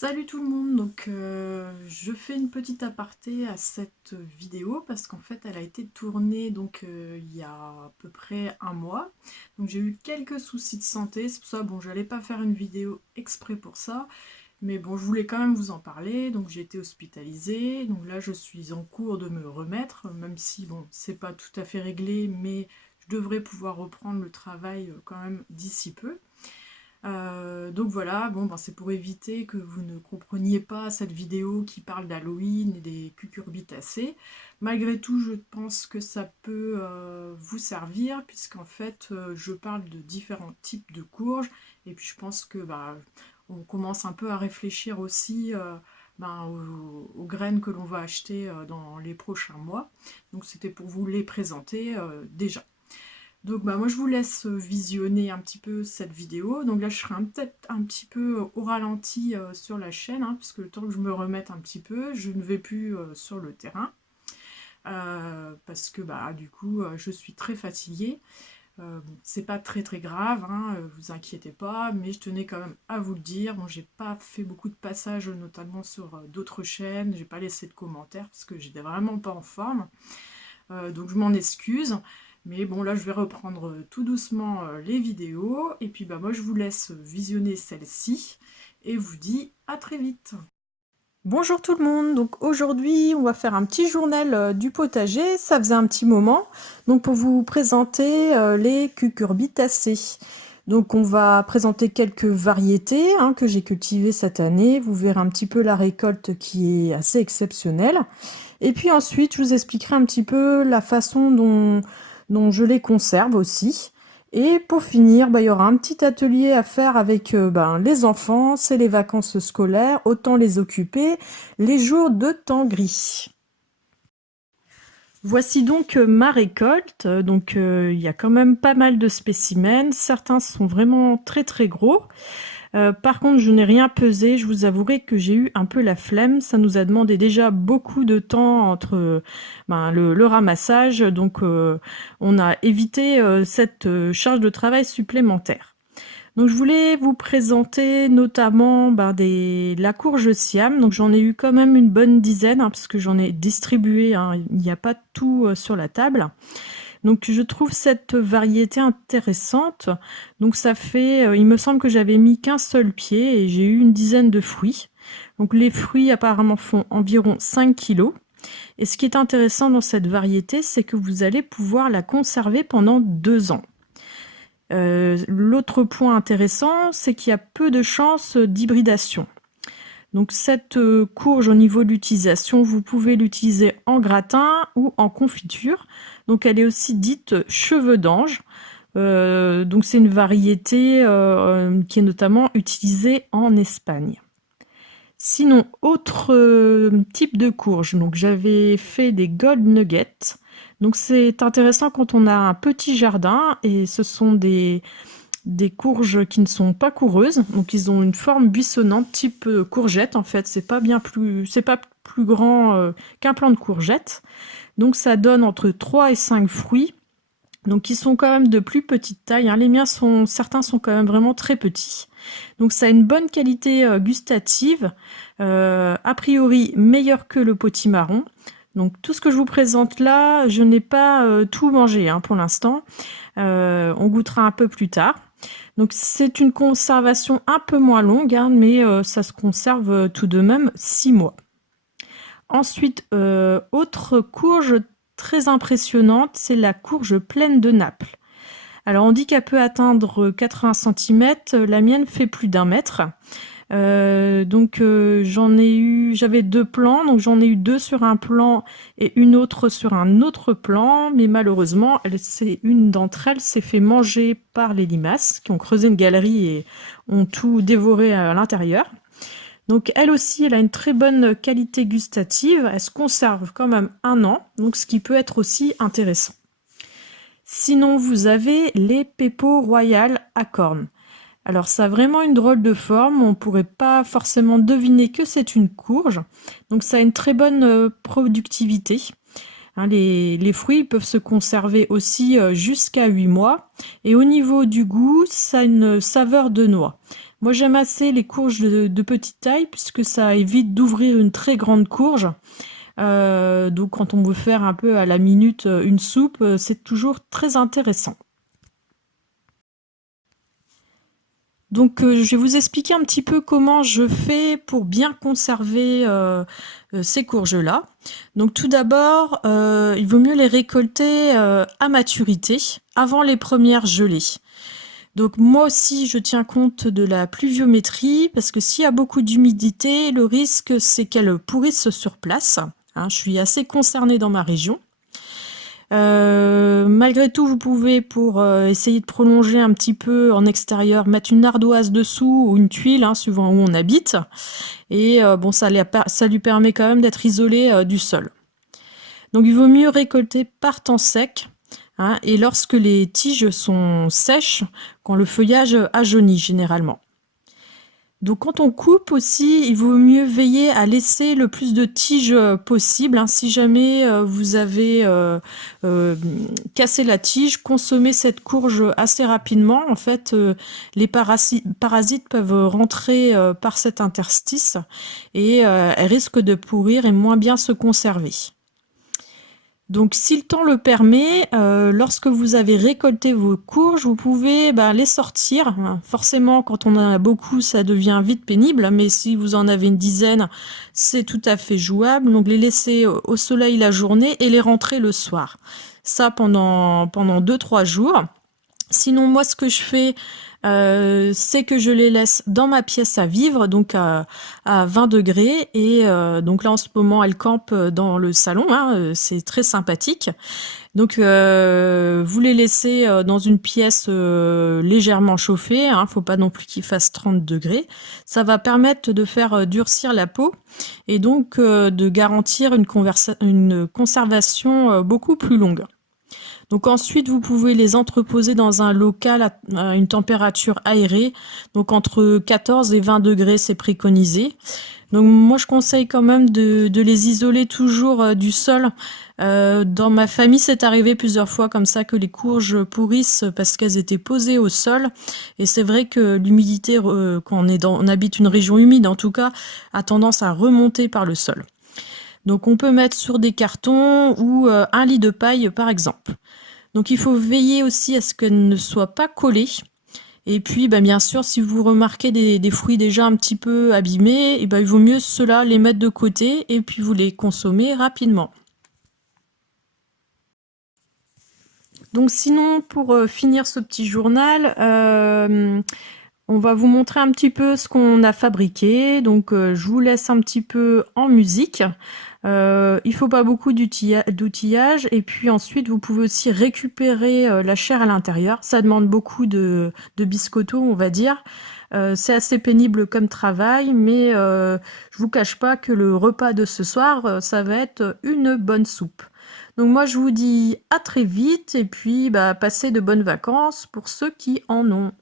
Salut tout le monde, je fais une petite aparté à cette vidéo parce qu'en fait elle a été tournée il y a à peu près un mois. Donc j'ai eu quelques soucis de santé, c'est pour ça j'allais pas faire une vidéo exprès pour ça, mais bon je voulais quand même vous en parler. Donc j'ai été hospitalisée, donc là je suis en cours de me remettre, même si bon c'est pas tout à fait réglé, mais je devrais pouvoir reprendre le travail quand même d'ici peu. Donc voilà, c'est pour éviter que vous ne compreniez pas cette vidéo qui parle d'Halloween et des cucurbitacées. Malgré tout, je pense que ça peut vous servir, puisqu'en fait, je parle de différents types de courges, et puis je pense que on commence un peu à réfléchir aussi aux graines que l'on va acheter dans les prochains mois. Donc c'était pour vous les présenter déjà. Donc moi je vous laisse visionner un petit peu cette vidéo. Donc là je serai peut-être un petit peu au ralenti sur la chaîne, parce que le temps que je me remette un petit peu, je ne vais plus sur le terrain. Parce que du coup je suis très fatiguée. Bon, c'est pas très très grave, vous inquiétez pas, mais je tenais quand même à vous le dire. Bon, j'ai pas fait beaucoup de passages, notamment sur d'autres chaînes, j'ai pas laissé de commentaires parce que j'étais vraiment pas en forme. Donc je m'en excuse. Mais bon, là, je vais reprendre tout doucement les vidéos. Et puis, moi, je vous laisse visionner celle-ci. Et vous dis à très vite. Bonjour tout le monde, donc aujourd'hui on va faire un petit journal du potager, ça faisait un petit moment, donc pour vous présenter les cucurbitacées. Donc on va présenter quelques variétés que j'ai cultivées cette année, vous verrez un petit peu la récolte qui est assez exceptionnelle. Et puis ensuite je vous expliquerai un petit peu la façon dont je les conserve aussi. Et pour finir, il y aura un petit atelier à faire avec les enfants, c'est les vacances scolaires, autant les occuper les jours de temps gris. Voici donc ma récolte. Il y a quand même pas mal de spécimens, certains sont vraiment très très gros. Par contre, je n'ai rien pesé, je vous avouerai que j'ai eu un peu la flemme, ça nous a demandé déjà beaucoup de temps entre le ramassage, on a évité cette charge de travail supplémentaire. Donc je voulais vous présenter notamment la courge Siam, donc j'en ai eu quand même une bonne dizaine, parce que j'en ai distribué, il n'y a pas tout sur la table. Donc je trouve cette variété intéressante. Donc ça fait, il me semble que j'avais mis qu'un seul pied et j'ai eu une dizaine de fruits. Donc les fruits apparemment font environ 5 kg. Et ce qui est intéressant dans cette variété, c'est que vous allez pouvoir la conserver pendant 2 ans. L'autre point intéressant, c'est qu'il y a peu de chances d'hybridation. Donc cette courge, au niveau de l'utilisation, vous pouvez l'utiliser en gratin ou en confiture. Donc elle est aussi dite cheveux d'ange. Donc c'est une variété qui est notamment utilisée en Espagne. Sinon, autre type de courge, donc j'avais fait des gold nuggets. Donc c'est intéressant quand on a un petit jardin et ce sont des courges qui ne sont pas coureuses, donc ils ont une forme buissonnante type courgette. En fait, c'est pas plus grand qu'un plant de courgette. Donc ça donne entre 3 et 5 fruits. Donc ils sont quand même de plus petite taille, Les miens certains sont quand même vraiment très petits. Donc ça a une bonne qualité gustative, a priori meilleure que le potimarron. Donc tout ce que je vous présente là, je n'ai pas tout mangé pour l'instant. On goûtera un peu plus tard. Donc c'est une conservation un peu moins longue, mais ça se conserve tout de même 6 mois. Ensuite, autre courge très impressionnante, c'est la courge pleine de Naples. Alors on dit qu'elle peut atteindre 80 cm, la mienne fait plus d'1 mètre. J'avais 2 plants, donc j'en ai eu 2 sur un plan et une autre sur un autre plan, mais malheureusement, une d'entre elles s'est fait manger par les limaces qui ont creusé une galerie et ont tout dévoré à l'intérieur. Donc elle aussi, elle a une très bonne qualité gustative, elle se conserve quand même 1 an, donc ce qui peut être aussi intéressant. Sinon, vous avez les Pepo Royal à cornes. Alors ça a vraiment une drôle de forme, on ne pourrait pas forcément deviner que c'est une courge. Donc ça a une très bonne productivité. Hein, les fruits peuvent se conserver aussi jusqu'à 8 mois. Et au niveau du goût, ça a une saveur de noix. Moi, j'aime assez les courges de petite taille puisque ça évite d'ouvrir une très grande courge. Donc, quand on veut faire un peu à la minute une soupe, c'est toujours très intéressant. Donc, je vais vous expliquer un petit peu comment je fais pour bien conserver ces courges-là. Donc, tout d'abord, il vaut mieux les récolter à maturité, avant les premières gelées. Donc, moi aussi, je tiens compte de la pluviométrie, parce que s'il y a beaucoup d'humidité, le risque, c'est qu'elles pourrissent sur place. Hein, je suis assez concernée dans ma région. Malgré tout, vous pouvez, pour essayer de prolonger un petit peu en extérieur, mettre une ardoise dessous ou une tuile, hein, suivant où on habite. Et bon, ça lui permet quand même d'être isolé du sol. Donc il vaut mieux récolter par temps sec, hein, et lorsque les tiges sont sèches, quand le feuillage a jauni généralement. Donc quand on coupe aussi, il vaut mieux veiller à laisser le plus de tiges possible. Hein. Si jamais vous avez cassé la tige, consommez cette courge assez rapidement. En fait, les parasites peuvent rentrer par cet interstice et elles risquent de pourrir et moins bien se conserver. Donc, si le temps le permet, lorsque vous avez récolté vos courges, vous pouvez les sortir. Forcément, quand on en a beaucoup, ça devient vite pénible, mais si vous en avez une dizaine, c'est tout à fait jouable. Donc, les laisser au soleil la journée et les rentrer le soir. Ça pendant 2-3 jours. Sinon, moi, ce que je fais, c'est que je les laisse dans ma pièce à vivre, donc à 20 degrés. Et donc là, en ce moment, elles campent dans le salon. Hein, c'est très sympathique. Donc, vous les laissez dans une pièce légèrement chauffée. Hein, faut pas non plus qu'il fasse 30 degrés. Ça va permettre de faire durcir la peau et donc de garantir une conservation beaucoup plus longue. Donc ensuite, vous pouvez les entreposer dans un local à une température aérée. Donc entre 14 et 20 degrés, c'est préconisé. Donc moi, je conseille quand même de les isoler toujours du sol. Dans ma famille, c'est arrivé plusieurs fois comme ça que les courges pourrissent parce qu'elles étaient posées au sol. Et c'est vrai que l'humidité, quand on habite une région humide en tout cas, a tendance à remonter par le sol. Donc on peut mettre sur des cartons ou un lit de paille par exemple. Donc il faut veiller aussi à ce qu'elles ne soient pas collées. Et puis bien sûr, si vous remarquez des fruits déjà un petit peu abîmés, il vaut mieux ceux-là les mettre de côté et puis vous les consommez rapidement. Donc sinon, pour finir ce petit journal, on va vous montrer un petit peu ce qu'on a fabriqué. Donc je vous laisse un petit peu en musique. Il faut pas beaucoup d'outillage et puis ensuite vous pouvez aussi récupérer la chair à l'intérieur. Ça demande beaucoup de biscotto, on va dire. C'est assez pénible comme travail, mais je vous cache pas que le repas de ce soir, ça va être une bonne soupe. Donc moi je vous dis à très vite et puis passez de bonnes vacances pour ceux qui en ont.